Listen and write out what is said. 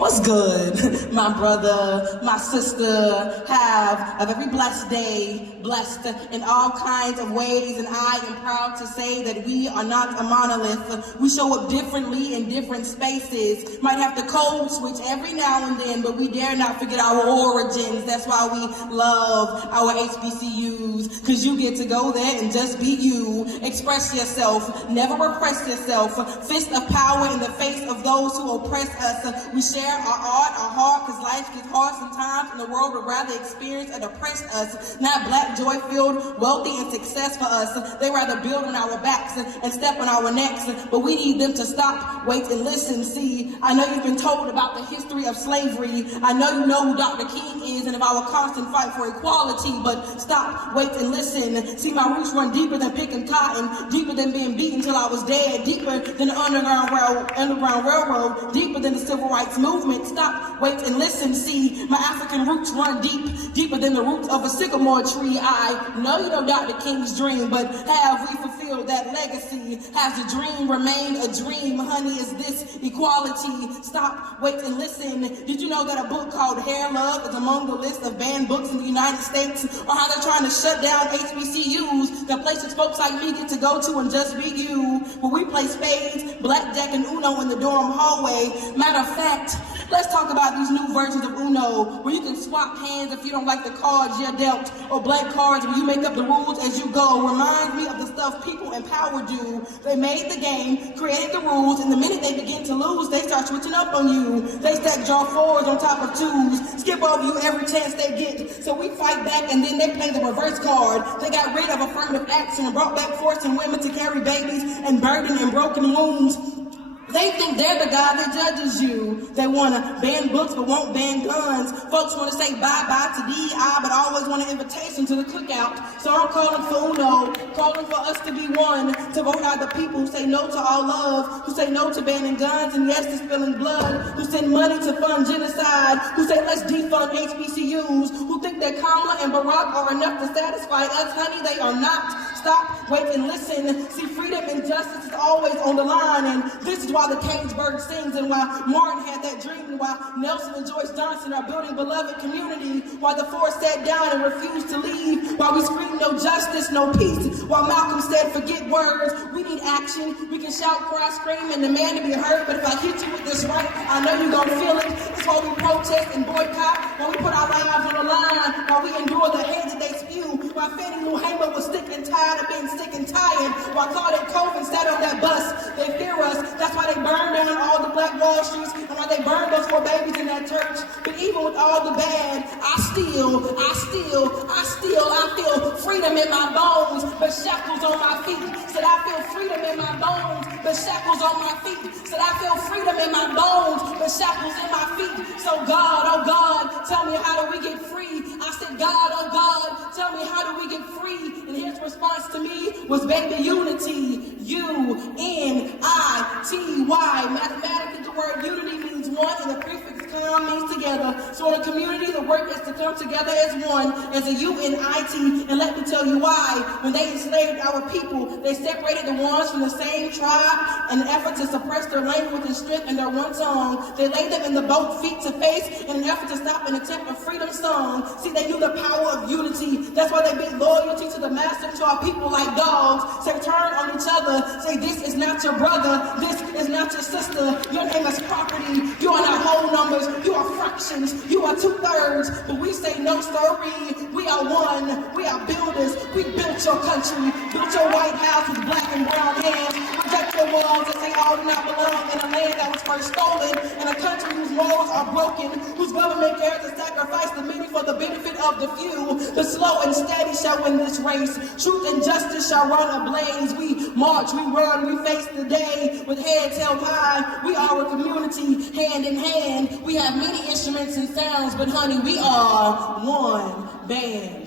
What's good, my brother, my sister? Have a very blessed day, blessed in all kinds of ways, and I am proud to say that we are not a monolith. We show up differently in different spaces. Might have to code switch every now and then, but we dare not forget our origins. That's why we love our HBCUs, because you get to go there and just be you. Express yourself, never repress yourself. Fist of power in the face of those who oppress us. We share our art, our heart, because life gets hard sometimes, and the world would rather experience and oppress us. Not black, joy-filled, wealthy, and success for us. They rather build on our backs and step on our necks, but we need them to stop, wait, and listen. See, I know you've been told about the history of slavery. I know you know who Dr. King is and of our constant fight for equality, but stop, wait, and listen. See, my roots run deeper than picking cotton, deeper than being beaten till I was dead, deeper than the Underground Railroad, deeper than the Civil Rights Movement. Stop, wait, and listen. See, my African roots run deep, deeper than the roots of a sycamore tree. I know you know Dr. King's dream, but have we fulfilled that legacy? Has the dream remained a dream? Honey, is this equality? Stop, wait, and listen. Did you know that a book called Hair Love is among the list of banned books in the United States? Or how they're trying to shut down HBCUs, the places folks like me get to go to and just be you, where we play spades, blackjack, and Uno in the dorm hallway. Matter of fact, let's talk about these new versions of Uno, where you can swap hands if you don't like the cards you're dealt, or blank cards where you make up the rules as you go. Reminds me of the stuff people in power do. They made the game, created the rules, and the minute they begin to lose, they start switching up on you. They stack draw fours on top of twos, skip over you every chance they get. So we fight back, and then they play the reverse card. They got rid of affirmative action and brought back forcing women to carry babies and burden and broken wombs. They think they're the God that judges you. They want to ban books but won't ban guns. Folks want to say bye-bye to DEI but always want an invitation to the cookout. So I'm calling for Uno, calling for us to be one, to vote out the people who say no to all love, who say no to banning guns and yes to spilling blood, who send money to fund genocide, who say let's defund HBCUs, who think that Kamala and Barack are enough to satisfy us. Honey, they are not. Stop, wait, and listen. See, freedom and justice is always on the line, and this is why the Cageburg sings, and why Martin had that dream, and why Nelson and Joyce Johnson are building beloved community, why the Force sat down and refused to leave, why we scream no justice, no peace, while Malcolm said forget words. We need action. We can shout, cry, scream, and demand to be heard, but if I hit you with this right, I know you're gonna feel it. It's why we protest and boycott, why we put our lives on the line, why we endure the hate that they spew, why Fannie Lou Hamer was sick and tired of being sick and tired, why Claudette Colvin sat on that bus. They fear us. That's why they burned down all the Black Wall Streets, and why they burned those 4 babies in that church. But even with all the bad, I feel freedom in my bones, but shackles on my feet. Said I feel freedom in my bones, but shackles on my feet. Said I feel freedom in my bones, but shackles in my feet. So God, oh God, tell me how do we get free? I said, God, oh God, tell me how do we get free? And his response to me was, baby, unity. U-N-I-T-Y. Mathematically, the word unity means one, and the prefix com means together. So in a community, the work is to come together as one, as a U-N-I-T. And let me tell you why. When they enslaved our people, they separated the ones from the same tribe in an effort to suppress their language and strengthen their one tongue. They laid them in the boat feet to face in an effort to stop an attempt of freedom song. See, they knew the power of unity. That's why they bid loyalty to the master, to our people like dogs. Say turn on each other. Say this is not your brother. This is not your sister. Your name is property. You are not whole numbers. You are fractions. You are 2/3. But we say no story. We are one. We are builders. We built your country. Built your White House with black and brown hands. Protect your walls that say all do not belong in a land that was first stolen. In a country whose morals are broken. Whose government cares to sacrifice the many for the benefit of the few. The slow and steady shall win this race. Truth and justice shall run ablaze. We march, we run, we face the day with heads held high. We are a community, hand in hand. We have many instruments and sounds, but honey, we are one band.